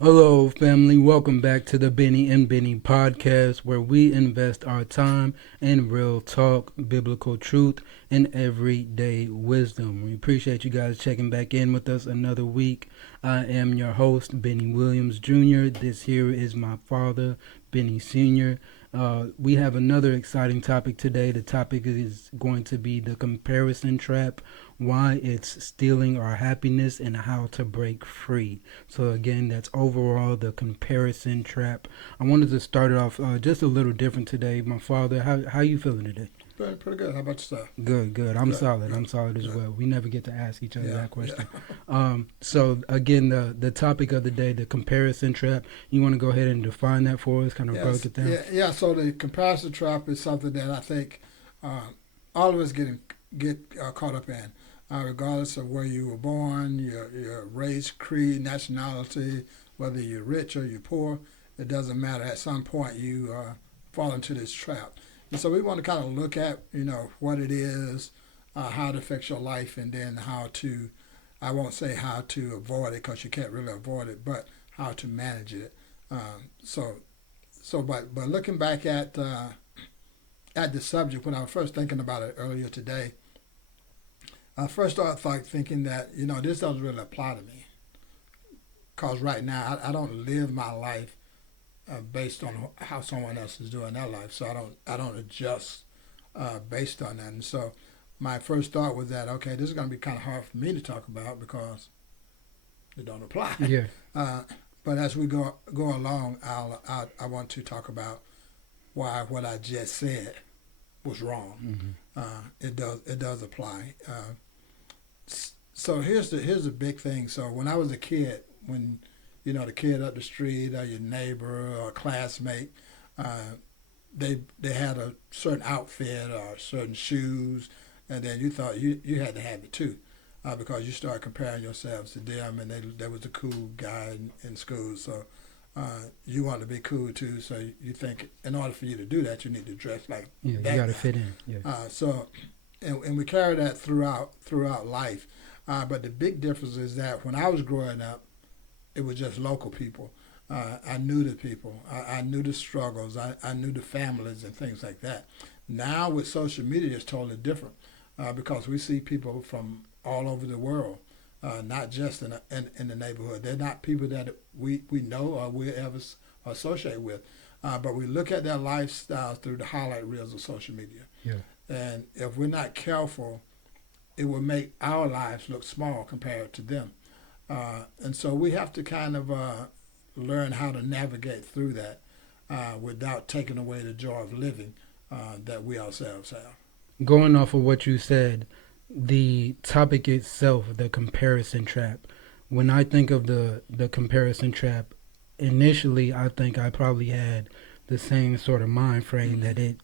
Hello, family. Welcome back to the Bennie and Bennie podcast, where we invest our time in real talk, biblical truth, and everyday wisdom. We appreciate you guys checking back in with us another week. I am your host, Bennie Williams Jr. This here is my father, Bennie Sr. We have another exciting topic today. The topic is going to be the comparison trap, why it's stealing our happiness, and how to break free. So again, that's overall the comparison trap. I wanted to start it off just a little different today. My father, how you feeling today? Pretty good. How about yourself? Good, good. I'm Good, solid. good, I'm solid as good. well. We never get to ask each other Yeah, that yeah. question. So again, the topic of the day, the comparison trap. You want to go ahead and define that for us? Kind of break Yes, it down. yeah, yeah. So the comparison trap is something that I think uh, all of us get caught up in, regardless of where you were born, your race, creed, nationality, whether you're rich or you're poor. It doesn't matter. At some point, you fall into this trap, and so we want to kind of look at what it is, how it affects your life, and then how to. I won't say how to avoid it because you can't really avoid it, but how to manage it. So, but looking back at the subject when I was first thinking about it earlier today, I first started thinking that this doesn't really apply to me because right now I don't live my life based on how someone else is doing their life, so I don't adjust based on that. And so my first thought was that okay, this is going to be kind of hard for me to talk about because it don't apply. Yeah. Uh, but as we go along, I want to talk about why what I just said was wrong. Hmm. It does apply. So here's the big thing. So when I was a kid, when the kid up the street or your neighbor or classmate, uh, they had a certain outfit or certain shoes, and then you thought you had to have it too. Because you start comparing yourselves to them, and they was a cool guy in school, so you want to be cool too. So you think in order for you to do that, you need to dress like Yeah, you that got to guy. fit in. Yeah. And we carry that throughout life. But the big difference is that when I was growing up, it was just local people. I knew the people. I knew the struggles. I knew the families and things like that. Now with social media, it's totally different because we see people from all over the world, not just in the neighborhood. They're not people that we know or we ever associate with, but we look at their lifestyles through the highlight reels of social media. Yeah. And if we're not careful, it will make our lives look small compared to them. And so we have to kind of learn how to navigate through that without taking away the joy of living that we ourselves have. Going off of what you said, the topic itself, the comparison trap. When I think of the comparison trap, initially I think I probably had the same sort of mind frame Mm-hmm. that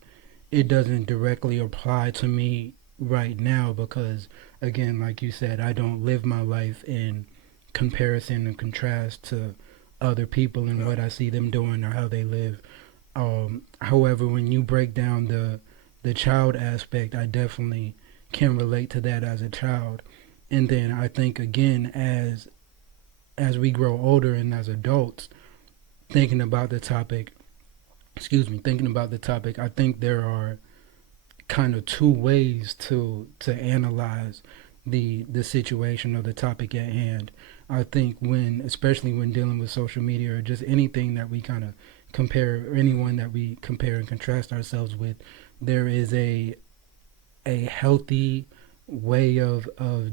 it doesn't directly apply to me right now because again, like you said, I don't live my life in comparison and contrast to other people and Yeah. what I see them doing or how they live. However, when you break down the child aspect, I definitely can relate to that as a child. And then I think again as we grow older and as adults, thinking about the topic, thinking about the topic, I think there are kind of two ways to analyze the situation or the topic at hand. I think when, especially when dealing with social media or just anything that we kind of compare, or anyone that we compare and contrast ourselves with, there is a healthy way of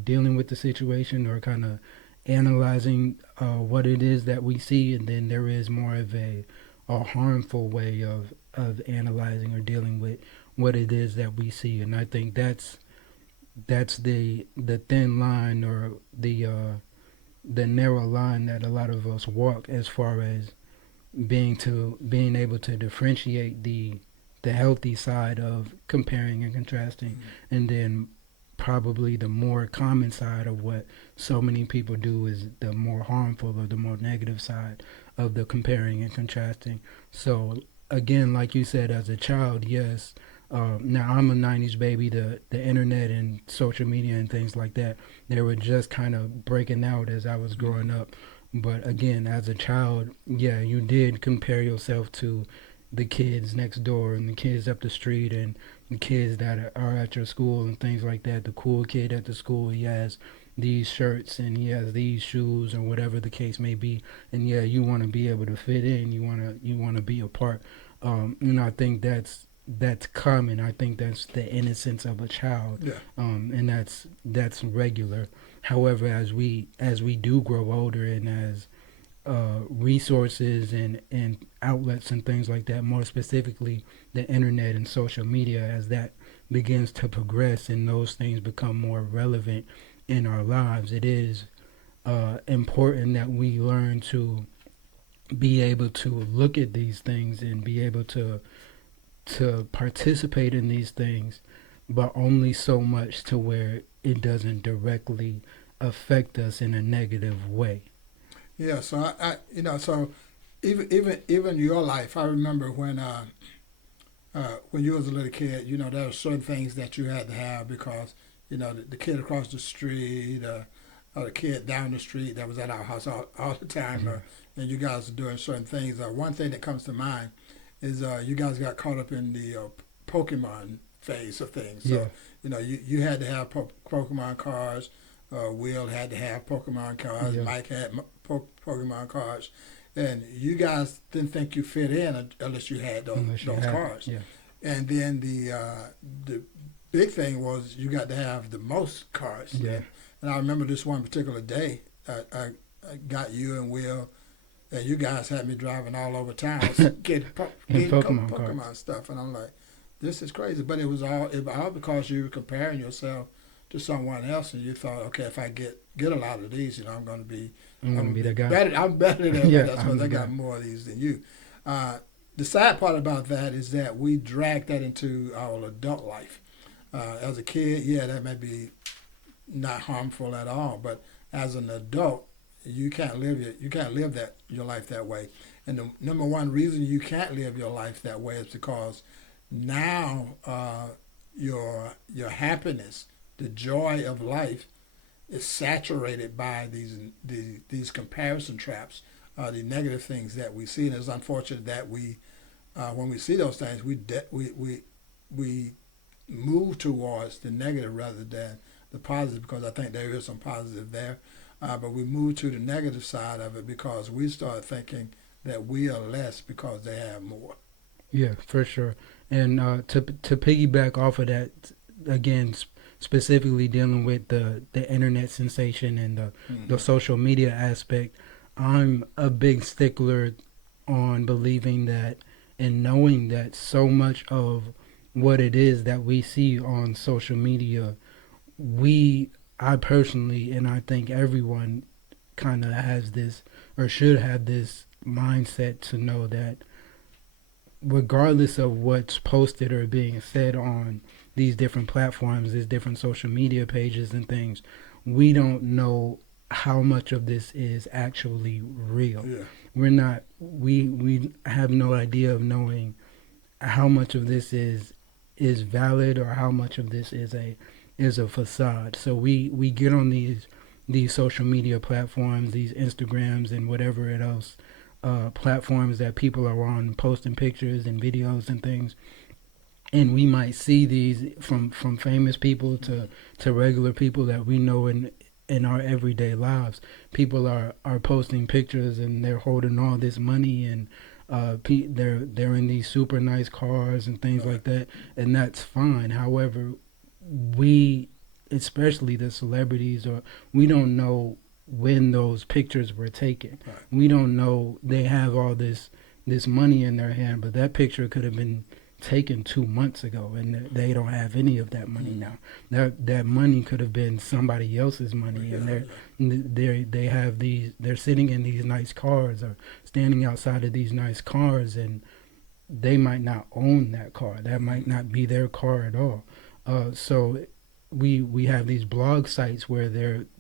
dealing with the situation or kind of analyzing what it is that we see, and then there is more of a harmful way of analyzing or dealing with what it is that we see. And I think that's the thin line or the narrow line that a lot of us walk as far as being able to differentiate the healthy side of comparing and contrasting, Mm-hmm. and then probably the more common side of what so many people do is the more harmful or the more negative side of the comparing and contrasting. So again, like you said, as a child, yes. Now I'm a '90s baby. The internet and social media and things like that, they were just kind of breaking out as I was growing Mm-hmm. up. But again, as a child, yeah, you did compare yourself to the kids next door and the kids up the street and the kids that are at your school and things like that. The cool kid at the school, he has these shirts and he has these shoes or whatever the case may be. And yeah, you want to be able to fit in. You want to be a part. I think that's common. I think that's the innocence of a child, Yeah. and that's regular. However, as we do grow older and as resources and outlets and things like that, more specifically the internet and social media, as that begins to progress and those things become more relevant in our lives, it is important that we learn to be able to look at these things and be able to participate in these things, but only so much to where it doesn't directly affect us in a negative way. Yeah. So so even your life, I remember when you was a little kid, there were certain things that you had to have because the kid across the street, or the kid down the street that was at our house all the time, Mhm. and you guys are doing certain things. One thing that comes to mind is you guys got caught up in the Pokemon phase of things. Yeah, So you had to have Pokemon cards. Will had to have Pokemon cards. yeah. Mike had Pokemon cards, and you guys didn't think you fit in unless you had Unless you those have it. cards. Yeah, And then the big thing was you got to have the most cards. yeah. And I remember this one particular day, I got you and Will, and you guys had me driving all over town And getting Pokemon cards. Pokemon stuff, and I'm like, this is crazy. But it was all because you were comparing yourself to someone else, and you thought, okay, if I get a lot of these, I'm going to be I'm gonna be that guy. better. I'm better than Yeah, everybody else I'm because the I guy. got more of these than you. The sad part about that is that we drag that into our adult life. As a kid, yeah, that may be not harmful at all, but as an adult, you can't live your life that way. And the number one reason you can't live your life that way is because now your happiness, the joy of life, is saturated by these comparison traps, the negative things that we see. And it's unfortunate that when we see those things, we move towards the negative rather than the positive, because I think there is some positive there. But we move to the negative side of it because we start thinking that we are less because they have more. Yeah, for sure. And to piggyback off of that, again, specifically dealing with the internet sensation and the Mm-hmm. social media aspect, I'm a big stickler on believing that and knowing that so much of what it is that we see on social media, I personally, and I think everyone kind of has this or should have this mindset to know that regardless of what's posted or being said on these different platforms, these different social media pages and things, we don't know how much of this is actually real. Yeah. We have no idea of knowing how much of this is valid or how much of this is a facade. So we get on these social media platforms, these Instagrams and whatever else platforms that people are on, posting pictures and videos and things, and we might see these from famous people to regular people that we know in our everyday lives. People are posting pictures and they're holding all this money and they're in these super nice cars and things Right. like that, and that's fine. However, we, especially the celebrities, or we don't know when those pictures were taken. Right. We don't know. They have all this money in their hand, but that picture could have been taken 2 months ago, and they don't have any of that money now. That money could have been somebody else's money, and Yeah. they have these. They're sitting in these nice cars or standing outside of these nice cars, and they might not own that car. That might not be their car at all. So we have these blog sites where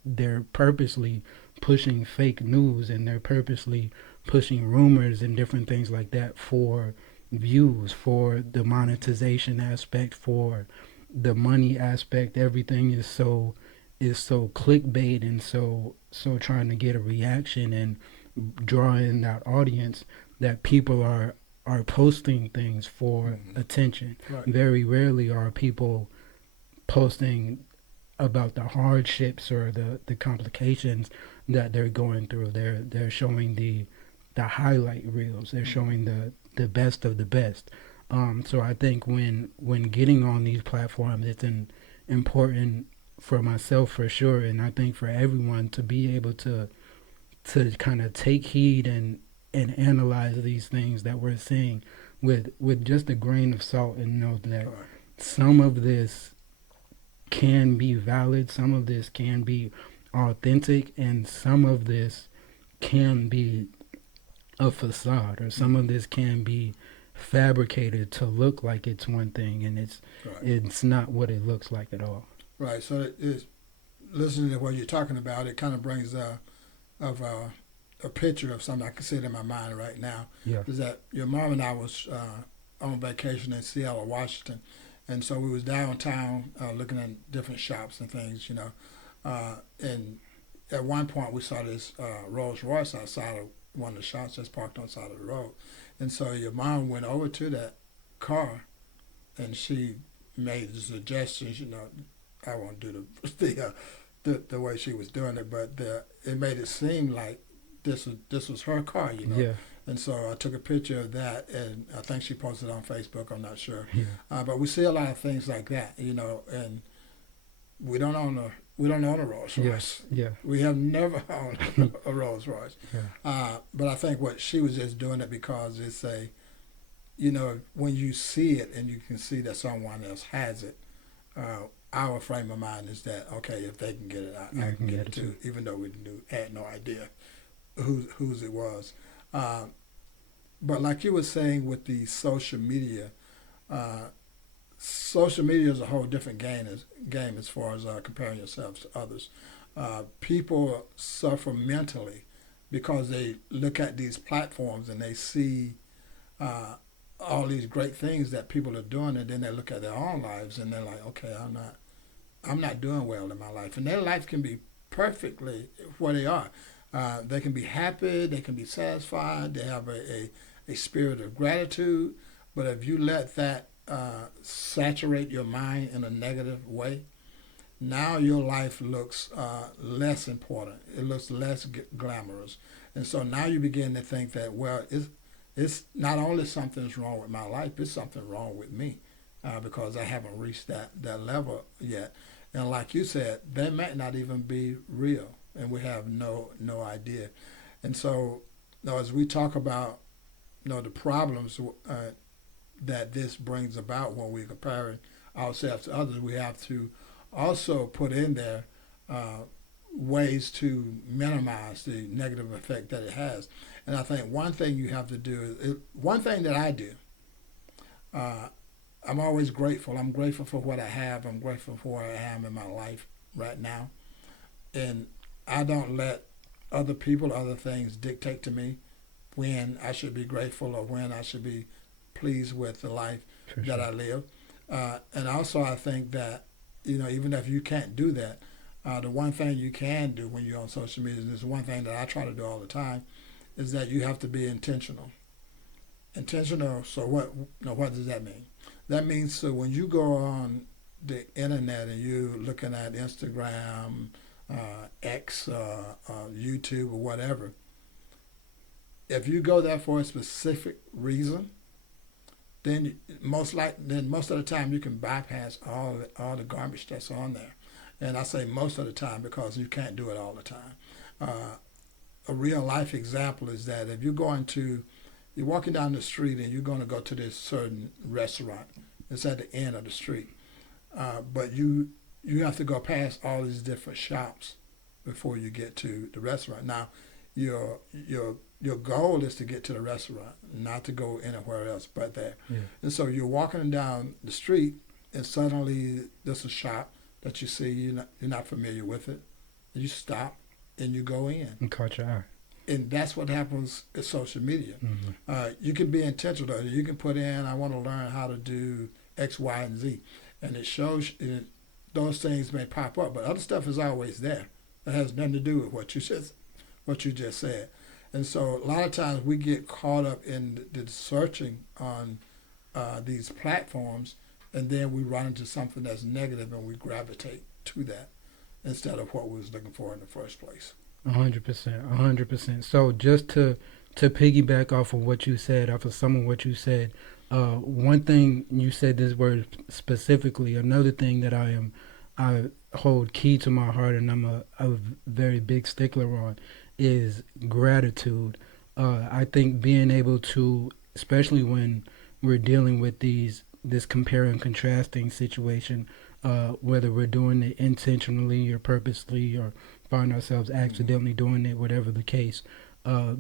they're purposely pushing fake news and they're purposely pushing rumors and different things like that for views, for the monetization aspect, for the money aspect. Everything is so clickbait and so trying to get a reaction and draw in that audience that people are posting things for attention. Right. Very rarely are people posting about the hardships or the complications that they're going through. They're showing the highlight reels. They're showing the best of the best. So I think when getting on these platforms, it's important for myself for sure, and I think for everyone to be able to kind of take heed and analyze these things that we're seeing with just a grain of salt, and know that Right. some of this can be valid, some of this can be authentic, and some of this can be a facade, or some of this can be fabricated to look like it's one thing, and Right. it's not what it looks like at all. Right. So listening to what you're talking about, it kind of brings of a picture of something I can see it in my mind right now. Yeah. Is that your mom and I was on vacation in Seattle, Washington, and so we was downtown looking at different shops and things, and at one point we saw this Rolls Royce outside of one of the shops just parked on the side of the road, and so your mom went over to that car, and she made the suggestions. I won't do the way she was doing it, but it made it seem like this was her car, Yeah. And so I took a picture of that, and I think she posted it on Facebook. I'm not sure, Yeah. but we see a lot of things like that, and we don't own a Rolls Royce. Yeah. We have never owned a Rolls Royce. Yeah. But I think what she was just doing it because it's when you see it and you can see that someone else has it, our frame of mind is that, okay, if they can get it, I can get it too, even though we had no idea whose it was. But like you were saying with the social media is a whole different game as far as comparing yourselves to others. People suffer mentally because they look at these platforms and they see all these great things that people are doing, and then they look at their own lives and they're like, okay, I'm not doing well in my life, and their life can be perfectly where they are. They can be happy, they can be satisfied, they have a spirit of gratitude, but if you let that saturate your mind in a negative way, now your life looks less important. It looks less glamorous. And so now you begin to think that, well, it's not only something's wrong with my life, it's something wrong with me because I haven't reached that level yet. And like you said, they might not even be real, and we have no idea. And so, as we talk about the problems that this brings about when we're comparing ourselves to others, we have to also put in there ways to minimize the negative effect that it has. And I think one thing you have to do is, one thing that I do, I'm always grateful. I'm grateful for what I have. I'm grateful for where I am in my life right now. And I don't let other people, other things dictate to me when I should be grateful or when I should be pleased with the life that I live. And also I think that, even if you can't do that, the one thing you can do when you're on social media, and this is one thing that I try to do all the time, is that you have to be intentional. Intentional, so what does that mean? That means so when you go on the internet and you're looking at Instagram, X, YouTube, or whatever, if you go there for a specific reason, then most of the time you can bypass all the garbage that's on there. And I say most of the time because you can't do it all the time. A real life example is that if you're walking down the street and you're going to go to this certain restaurant, it's at the end of the street, but you have to go past all these different shops before you get to the restaurant. Now, your goal is to get to the restaurant, not to go anywhere else but there. Yeah. And so you're walking down the street, and suddenly there's a shop that you see, you're not familiar with it. You stop and you go in. And caught your eye. And that's what happens in social media. Mm-hmm. You can be intentional. You can put in, I want to learn how to do X, Y, and Z. And it shows, those things may pop up, but other stuff is always there. That has nothing to do with what you just said. And so a lot of times we get caught up in the searching on these platforms, and then we run into something that's negative, and we gravitate to that instead of what we was looking for in the first place. 100%, 100%. So just to piggyback off of what you said, off of some of what you said, one thing you said this word specifically. Another thing that I hold key to my heart, and I'm a very big stickler on, is gratitude. I think being able to, especially when we're dealing with this compare and contrasting situation, whether we're doing it intentionally or purposely or find ourselves accidentally doing it, whatever the case,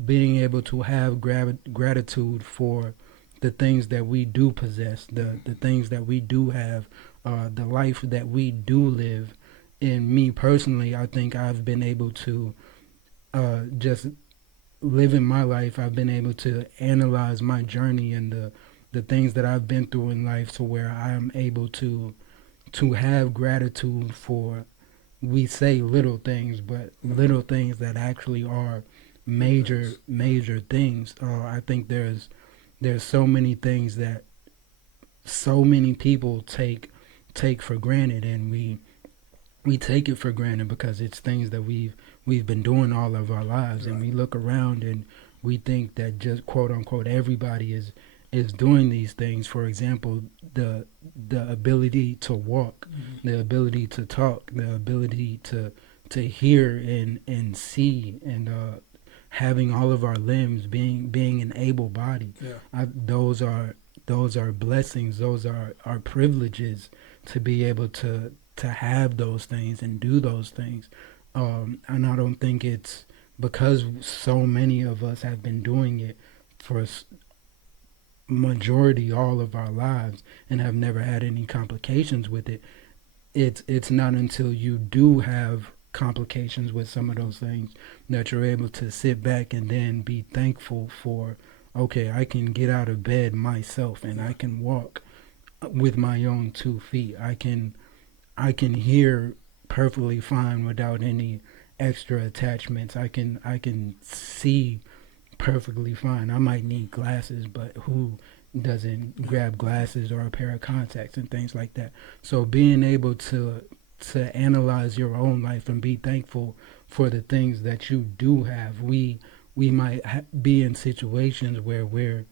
being able to have gratitude for the things that we do possess, the things that we do have, the life that we do live. And me personally, I think I've been able to just living my life. I've been able to analyze my journey and the things that I've been through in life to where I am able to have gratitude for, we say little things, but little things that actually are major things. I think there's so many things that so many people take for granted, and we take it for granted because it's things that we've been doing all of our lives, and we look around and we think that just quote unquote everybody is doing these things. For example, the ability to walk, the ability to talk, the ability to hear and see, and having all of our limbs, being an able body. Those are blessings. Those are privileges to be able to have those things and do those things. And I don't think it's because so many of us have been doing it for majority all of our lives and have never had any complications with it. It's not until you do have complications with some of those things that you're able to sit back and then be thankful for, okay, I can get out of bed myself and I can walk with my own 2 feet. I can hear perfectly fine without any extra attachments. I can see perfectly fine. I might need glasses, but who doesn't grab glasses or a pair of contacts and things like that? So being able to analyze your own life and be thankful for the things that you do have. We might be in situations where we're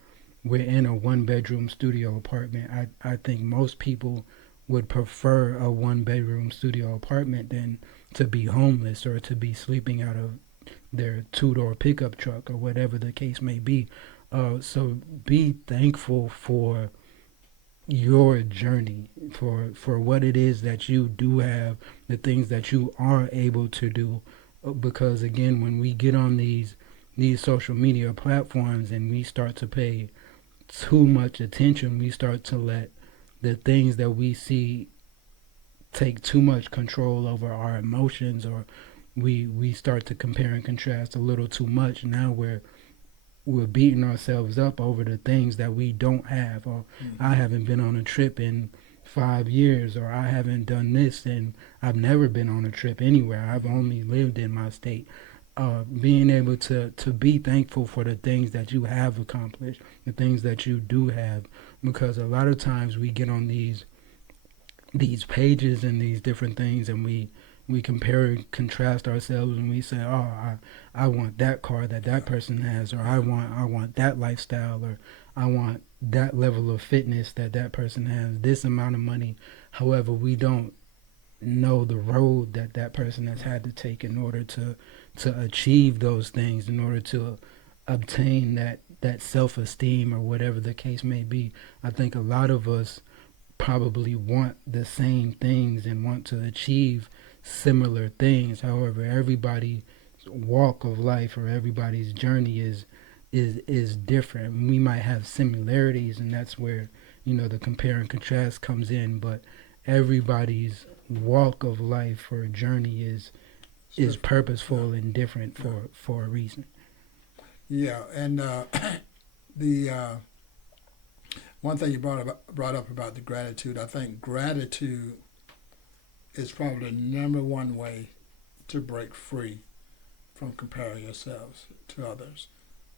in a 1-bedroom studio apartment. I think most people would prefer a 1-bedroom studio apartment than to be homeless or to be sleeping out of their 2-door pickup truck or whatever the case may be. So be thankful for your journey, for what it is that you do have, the things that you are able to do. Because again, when we get on these social media platforms and we start to pay too much attention, we start to let the things that we see take too much control over our emotions, or we start to compare and contrast a little too much. Now we're beating ourselves up over the things that we don't have, or I haven't been on a trip in 5 years, or I haven't done this, and I've never been on a trip anywhere. I've only lived in my state. Being able to be thankful for the things that you have accomplished, the things that you do have, because a lot of times we get on these pages and these different things, and we compare and contrast ourselves, and we say, oh, I want that car that person has, or I want that lifestyle, or I want that level of fitness that person has, this amount of money. However, we don't know the road that person has had to take in order to achieve those things, in order to obtain that self-esteem or whatever the case may be. I think a lot of us probably want the same things and want to achieve similar things. However, everybody's walk of life or everybody's journey is different. We might have similarities, and that's where the compare and contrast comes in. But everybody's walk of life or journey is purposeful and different for a reason. Yeah, and the one thing you brought up about the gratitude, I think gratitude is probably the number one way to break free from comparing yourselves to others,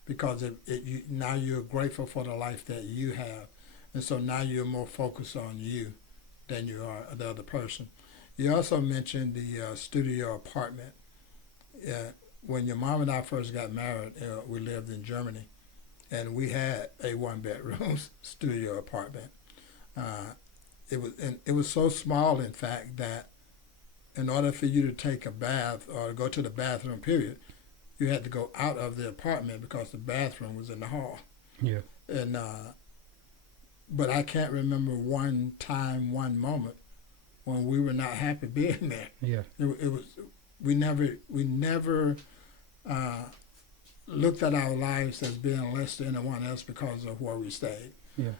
because now you're grateful for the life that you have, and so now you're more focused on you than you are the other person. You also mentioned the studio apartment. When your mom and I first got married, we lived in Germany, and we had a one-bedroom studio apartment. It was so small, in fact, that in order for you to take a bath or go to the bathroom, period, you had to go out of the apartment because the bathroom was in the hall. Yeah. And but I can't remember one time, one moment when we were not happy being there. Yeah. It was we never looked at our lives as being less than anyone else because of where we stayed. Yeah.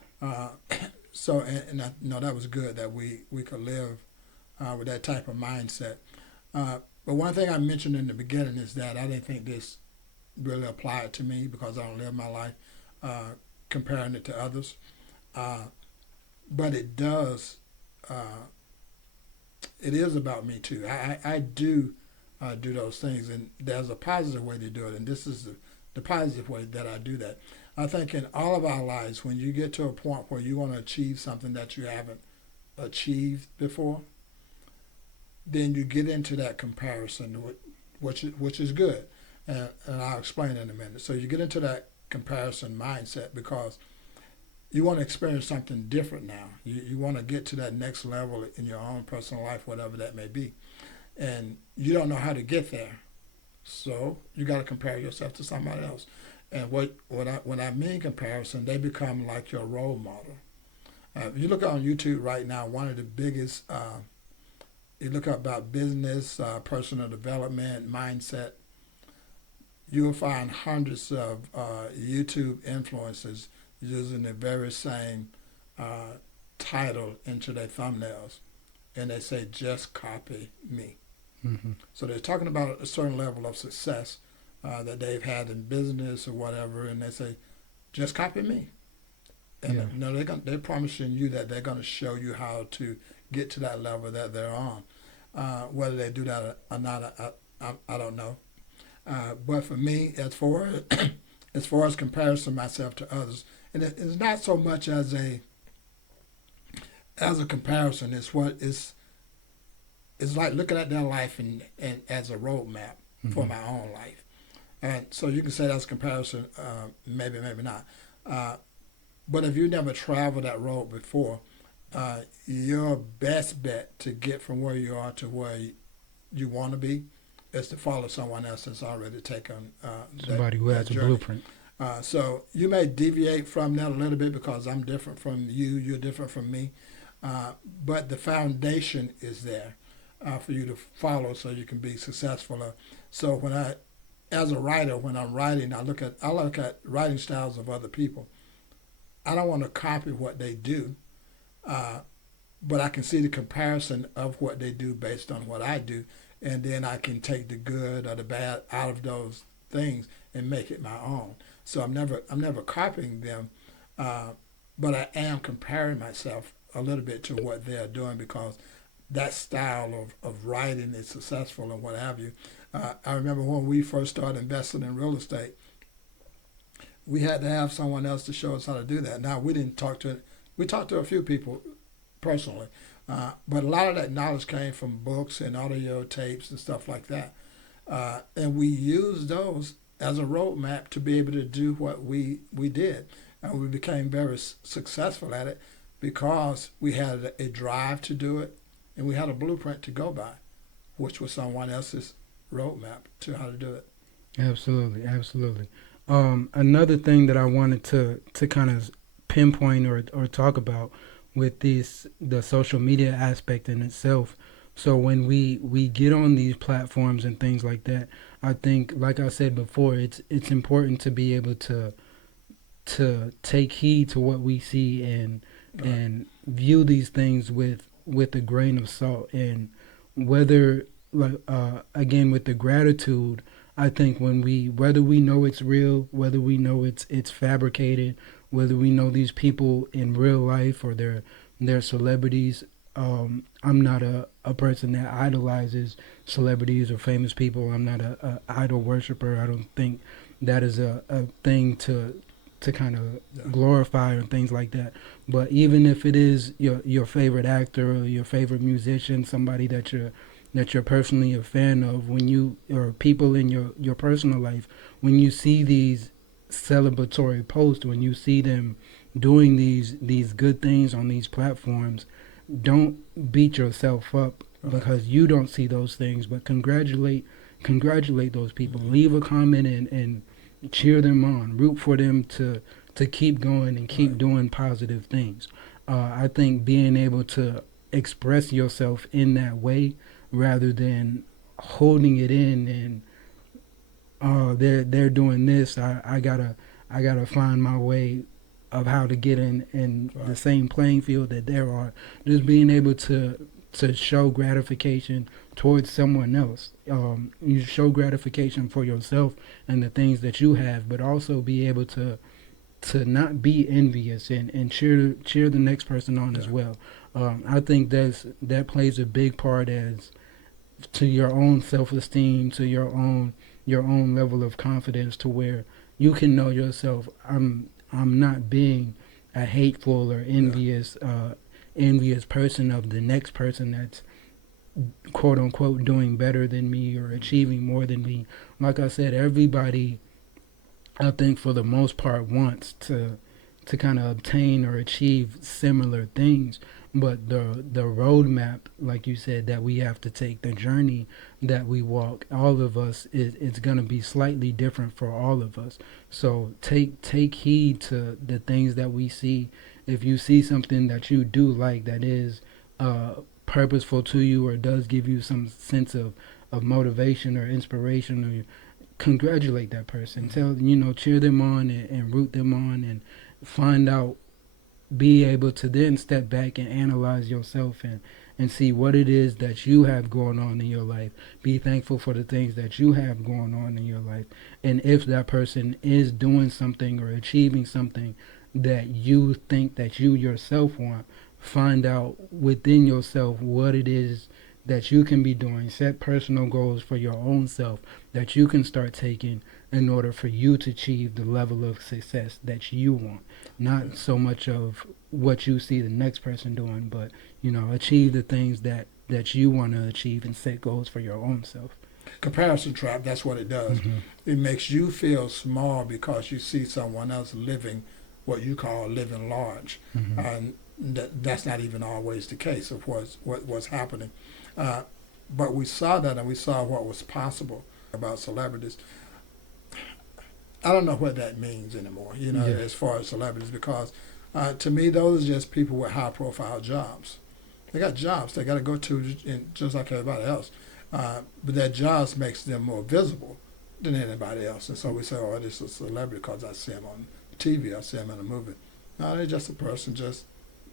So and I know that was good that we could live with that type of mindset. But one thing I mentioned in the beginning is that I didn't think this really applied to me because I don't live my life comparing it to others. But it does. It is about me too. I do do those things, and there's a positive way to do it, and this is the positive way that I do that. I think in all of our lives, when you get to a point where you want to achieve something that you haven't achieved before, then you get into that comparison, which is good, and I'll explain in a minute. So you get into that comparison mindset because you want to experience something different now. You want to get to that next level in your own personal life, whatever that may be, and you don't know how to get there. So you got to compare yourself to somebody else. And when I mean comparison, they become like your role model. If you look on YouTube right now, one of the biggest, you look up about business, personal development, mindset, you'll find hundreds of YouTube influencers using the very same title into their thumbnails. And they say, just copy me. Mm-hmm. So they're talking about a certain level of success that they've had in business or whatever, and they say, just copy me. And Yeah. no, they're promising you that they're going to show you how to get to that level that they're on. Whether they do that or not, I don't know. But for me, as far as comparison myself to others, and it's not so much as a comparison. It's like looking at their life and as a roadmap for Mm-hmm. my own life. And so you can say that's comparison, maybe not. But if you never traveled that road before, your best bet to get from where you are to where you want to be is to follow someone else that's already taken Somebody who has a journey. blueprint. So you may deviate from that a little bit because I'm different from you, you're different from me. But the foundation is there for you to follow so you can be successful. So as a writer, when I'm writing, I look at writing styles of other people. I don't want to copy what they do, but I can see the comparison of what they do based on what I do, and then I can take the good or the bad out of those things and make it my own. So I'm never copying them, but I am comparing myself a little bit to what they're doing because that style of writing is successful and what have you. I remember when we first started investing in real estate, we had to have someone else to show us how to do that. Now, we talked to a few people personally, but a lot of that knowledge came from books and audio tapes and stuff like that. And we used those as a roadmap to be able to do what we did. And we became very successful at it because we had a drive to do it and we had a blueprint to go by, which was someone else's roadmap to how to do it. Absolutely, absolutely. Another thing that I wanted to kind of pinpoint or talk about with the social media aspect in itself. So when we get on these platforms and things like that, I think, like I said before, it's important to be able to take heed to what we see and view these things with a grain of salt, and whether again with the gratitude. I think whether we know it's real, whether we know it's fabricated, whether we know these people in real life or they're celebrities, I'm not a person that idolizes celebrities or famous people. I'm not a idol worshiper. I don't think that is a thing to kind of glorify or things like that. But even if it is your favorite actor or your favorite musician, somebody that you're personally a fan of, when you or people in your personal life, when you see these celebratory posts, when you see them doing these good things on these platforms, don't beat yourself up because you don't see those things, but congratulate those people. Leave a comment and cheer them on, root for them to keep going and keep doing positive things. I think being able to express yourself in that way rather than holding it in and they're doing this, I gotta find my way of how to get in the same playing field that there are. Just being able to show gratification towards someone else. You show gratification for yourself and the things that you have, but also be able to not be envious and cheer the next person on as well. I think that plays a big part as to your own self-esteem, to your own level of confidence, to where you can know yourself. I'm not being a hateful or envious person of the next person that's quote unquote doing better than me or achieving more than me. Like I said, everybody, I think for the most part, wants to kind of obtain or achieve similar things, but the roadmap, like you said, that we have to take, the journey that we walk, all of us, it's going to be slightly different for all of us. So take heed to the things that we see. If you see something that you do like, that is purposeful to you or does give you some sense of motivation or inspiration, or congratulate that person, cheer them on and root them on, and find out, be able to then step back and analyze yourself and see what it is that you have going on in your life. Be thankful for the things that you have going on in your life. And if that person is doing something or achieving something that you think that you yourself want, find out within yourself what it is that you can be doing. Set personal goals for your own self that you can start taking in order for you to achieve the level of success that you want. Not so much of what you see the next person doing, but achieve the things that you want to achieve and set goals for your own self. Comparison trap, that's what it does. Mm-hmm. It makes you feel small because you see someone else living what you call living large. Mm-hmm. That's not even always the case of what's happening. But we saw that, and we saw what was possible about celebrities. I don't know what that means anymore, as far as celebrities, because to me, those are just people with high-profile jobs. They got jobs they got to go to just like everybody else. But that jobs makes them more visible than anybody else. And so we say, oh, this is a celebrity because I see him on TV, I see him in a movie. No, they're just a person.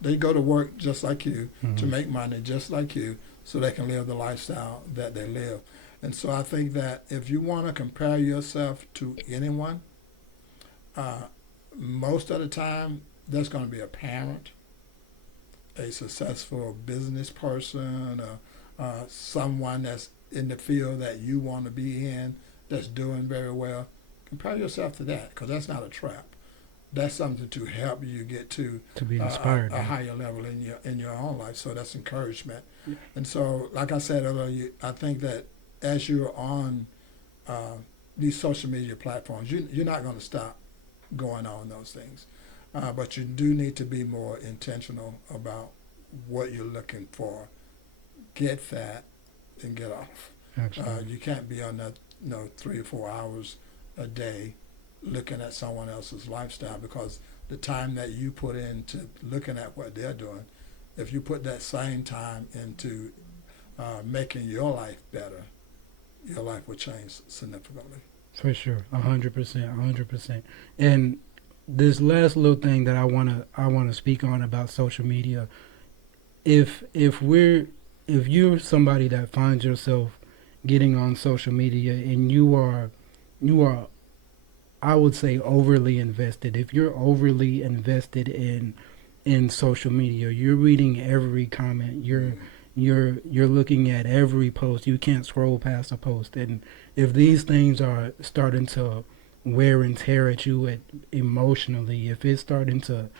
They go to work just like you, mm-hmm. to make money just like you, so they can live the lifestyle that they live. And so I think that if you want to compare yourself to anyone, most of the time there's going to be a parent, a successful business person, someone that's in the field that you want to be in, that's doing very well. Compare yourself to that, because that's not a trap. That's something to help you get to be inspired, a higher level in your own life. So that's encouragement. Yeah. And so, like I said earlier, I think that as you're on these social media platforms, you're not going to stop going on those things. But you do need to be more intentional about what you're looking for. Get that and get off. You can't be on that 3 or 4 hours a day looking at someone else's lifestyle, because the time that you put into looking at what they're doing, if you put that same time into making your life better, your life will change significantly. For sure, 100%. And this last little thing that I wanna speak on about social media, if you're somebody that finds yourself getting on social media and you are I would say overly invested. If you're overly invested in in social media. You're reading every comment. You're looking at every post. You can't scroll past a post. And if these things are starting to wear and tear at you emotionally, if it's starting to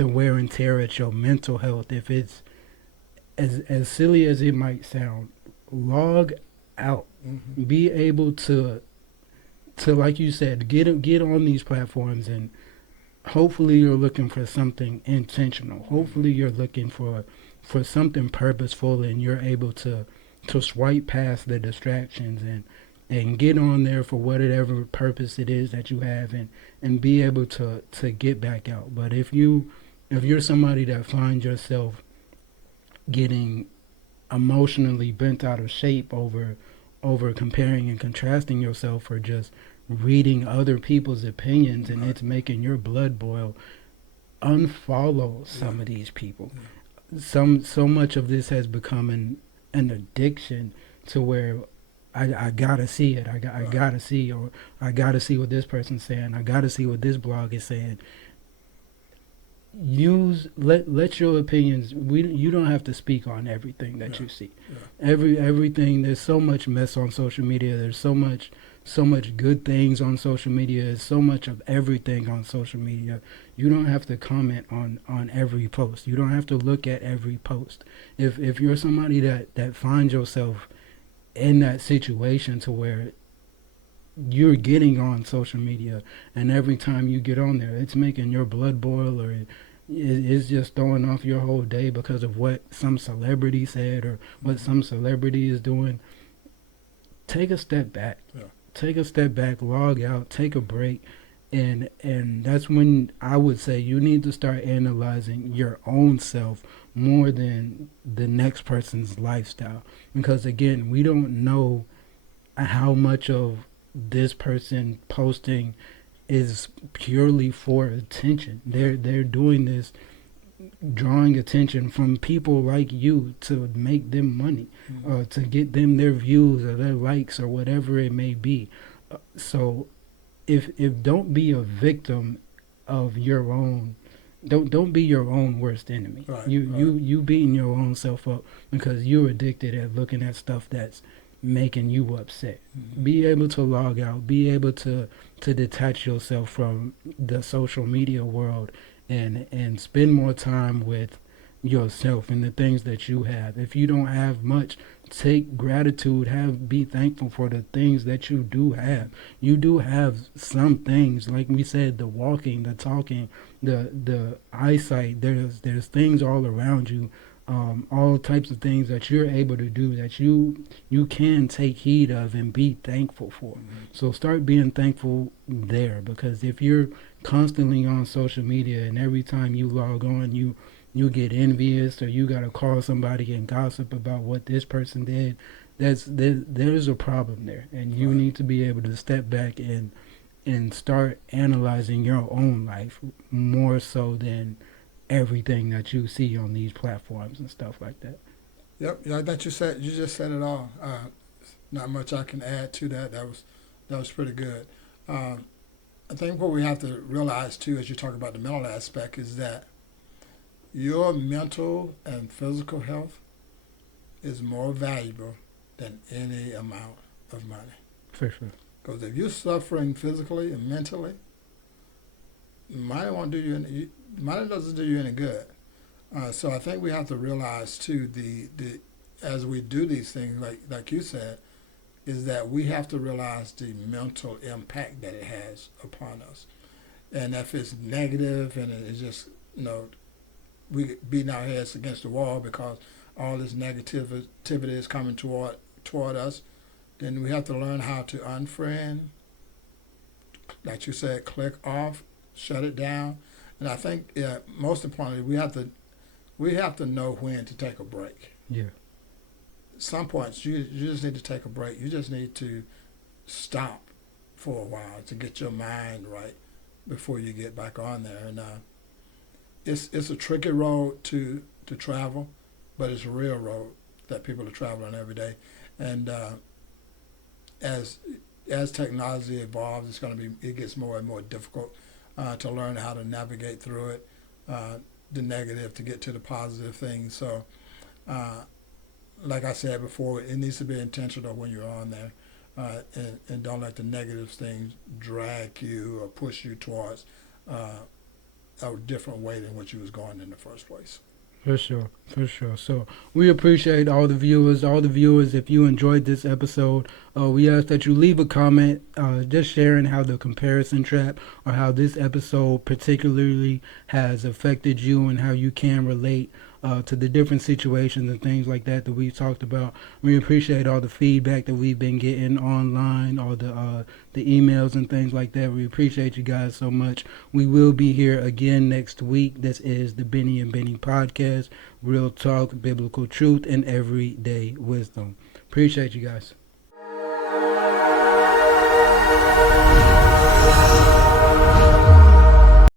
wear and tear at your mental health, if it's as silly as it might sound, log out. Mm-hmm. Be able to like you said, get on these platforms, and hopefully you're looking for something intentional. Hopefully you're looking for something purposeful, and you're able to swipe past the distractions and get on there for whatever purpose it is that you have, and be able to get back out. But if you're somebody that finds yourself getting emotionally bent out of shape over comparing and contrasting yourself, or just reading other people's opinions, and it's making your blood boil, unfollow some of these people. So much of this has become an addiction, to where I gotta see it. I gotta see, or I gotta see what this person's saying. I gotta see what this blog is saying. Let your opinions. You don't have to speak on everything that you see. Everything. There's so much mess on social media. There's so much good things on social media. There's so much of everything on social media. You don't have to comment on every post. You don't have to look at every post. If you're somebody that finds yourself in that situation, to where you're getting on social media, and every time you get on there, it's making your blood boil, or it's just throwing off your whole day because of what some celebrity said, or what some celebrity is doing, take a step back. Take a step back, log out, take a break, and that's when I would say you need to start analyzing your own self more than the next person's lifestyle. Because again, we don't know how much of this person posting is purely for attention. They're doing this, drawing attention from people like you, to make them money, to get them their views or their likes or whatever it may be. So if don't be a victim of your own. Don't be your own worst enemy. You beating your own self up because you're addicted at looking at stuff that's making you upset. Be able to log out. Be able to detach yourself from the social media world, and spend more time with yourself and the things that you have. If you don't have much, take gratitude. Be thankful for the things that you do have. You do have some things, like we said, the walking, the talking, the eyesight. There's things all around you, all types of things that you're able to do, that you can take heed of and be thankful for. So start being thankful there, because if you're constantly on social media, and every time you log on, you get envious, or you gotta call somebody and gossip about what this person did, there's a problem there, and you need to be able to step back and start analyzing your own life more so than everything that you see on these platforms and stuff like that. Yep, like that you just said it all. Not much I can add to that. That was pretty good. I think what we have to realize too, as you talk about the mental aspect, is that your mental and physical health is more valuable than any amount of money. For sure. Because if you're suffering physically and mentally, money doesn't do you any good. So I think we have to realize too, the as we do these things, like you said, is that we have to realize the mental impact that it has upon us. And if it's negative, and it's just, we beating our heads against the wall because all this negativity is coming toward us, then we have to learn how to unfriend, like you said, click off, shut it down. And I think most importantly, we have to know when to take a break. Yeah. Some points you just need to take a break. You just need to stop for a while to get your mind right before you get back on there. And it's a tricky road to travel, but it's a real road that people are traveling every day. And as technology evolves, it gets more and more difficult to learn how to navigate through it. the negative to get to the positive things. So, like I said before, it needs to be intentional when you're on there, and don't let the negative things drag you or push you towards a different way than what you was going in the first place. For sure, for sure. So we appreciate all the viewers. If you enjoyed this episode, we ask that you leave a comment, just sharing how the comparison trap or how this episode particularly has affected you and how you can relate to the different situations and things like that we've talked about. We appreciate all the feedback that we've been getting online, all the emails and things like that. We appreciate you guys so much. We will be here again next week. This is the Bennie and Bennie podcast, real talk, biblical truth, and everyday wisdom. Appreciate you guys.